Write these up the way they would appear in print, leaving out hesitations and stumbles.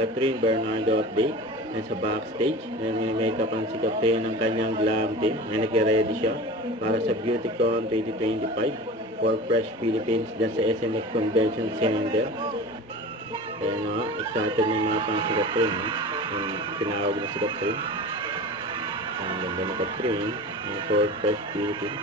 Catherine Bernardo update. And sa backstage, may up ang si Catherine ng kanyang glam team. May nag-ready siya para sa BeautyCon 2025 for Fresh Philippines dyan sa SMX Convention Center. Kaya nga, excited na mga pang si Catherine. Yung tinawag na si Catherine. Ang ganda na Catherine for Fresh Philippines.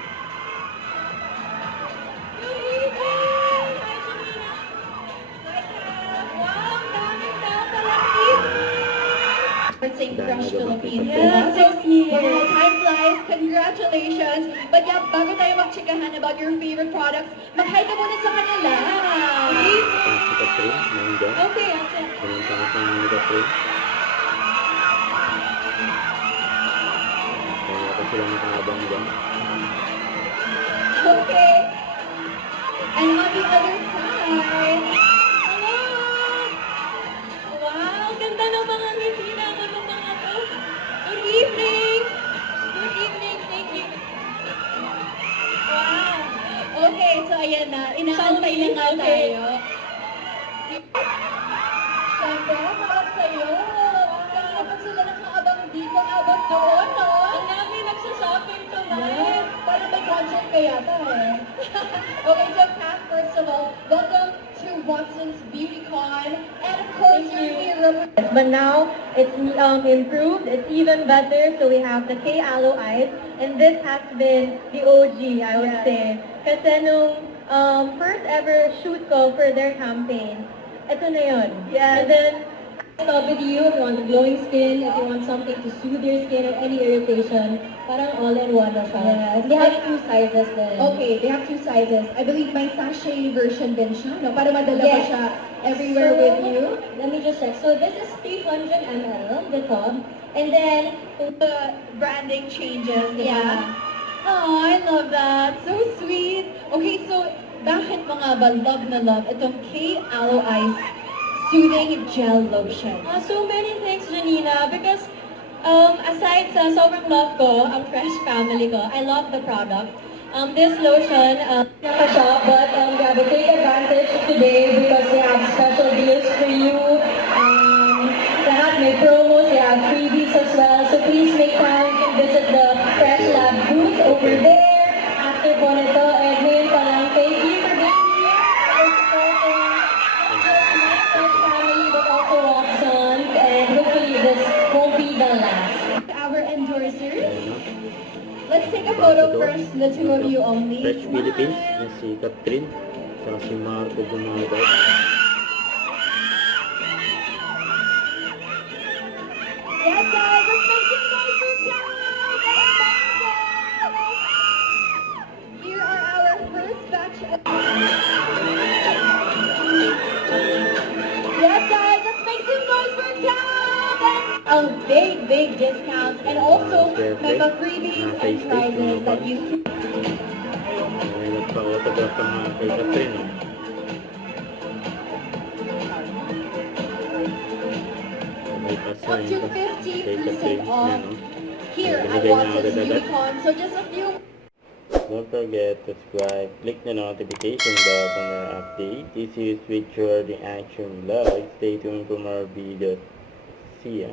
Fresh Philippines. Yeah, 6 years. Wow, time flies. Congratulations. But yeah, bago tayo magchikahan about your favorite products, mag-hi ka muna sa kanila. Si Catherine, nandiyan. Okay, okay. Pinunta ka sa ni Catherine. Kaya pa sila nakahabang dyan. Okay. And on the other side. Hello! Wow, ganda ng mga ngiti na ng mga to. Good evening! Good evening, thank you. Wow! Okay, so ayan na. Inaantay na nga Okay. tayo. Siyempre, para sa'yo. Kanina pa sila nakaabang dito, abot doon, no? Ang dami nagsashopping tonight. Yeah, parang may concert ka yata eh. Okay, so Kat, first of all, welcome to Watson's BeautyCon. And of course, you're here. But now it's improved, it's even better. So we have the K-Aloe Eyes, and this has been the OG, I would say. Kasi nung first ever shoot ko for their campaign, ito na yun. Yeah. And then, stop with you if you want glowing skin, if you want something to soothe your skin or any irritation, parang all-in-one na siya. Yes. They have 2 sizes din. Okay, they have 2 sizes. I believe may sachet version din siya, no? Para madala pa Yes. siya everywhere So, with you. Let me just check. So this is 300 ml, the top. And then, The branding changes, di ba? Yeah. Oh, I love that. So sweet. Okay, so bakit mga ba love na love itong K-Aloe Eyes Soothing Gel Lotion? So many thanks, Janina, because aside sa sobrang love ko, ang Fresh family ko, I love the product. This lotion, naka-shop, but grabe, take advantage today because they have special deals for you. Lahat may promos, they have freebies as well. So please make time, you can visit the Fresh Lab booth over there. After po nito, and ngayon pa lang, thank you for being here. For supporting not just my Fresh family, but also Watson's. And hopefully this won't be the last. Our endorsers. Ayan, no? Let's take a photo first, the two of you only. Fresh Philippines, Smile. yan si Catherine, saka si Marco Gumagal. Yes, guys, let's make some noise for Kat. Here are our first batch of... Yes, guys, let's make some noise for Kat. And a big discounts and also may mga freebies and prizes that you can... May nagpa-autograph ang mga kay Catherine. No? May Up pasign to pa kay 50% Catherine. off Yan, no? here at Binigay na Watson's agad-agad. BeautyCon. So just a few... Don't forget to subscribe, click the notification bell for more updates. This is Richard the Action Vlog. Stay tuned for more videos. See ya.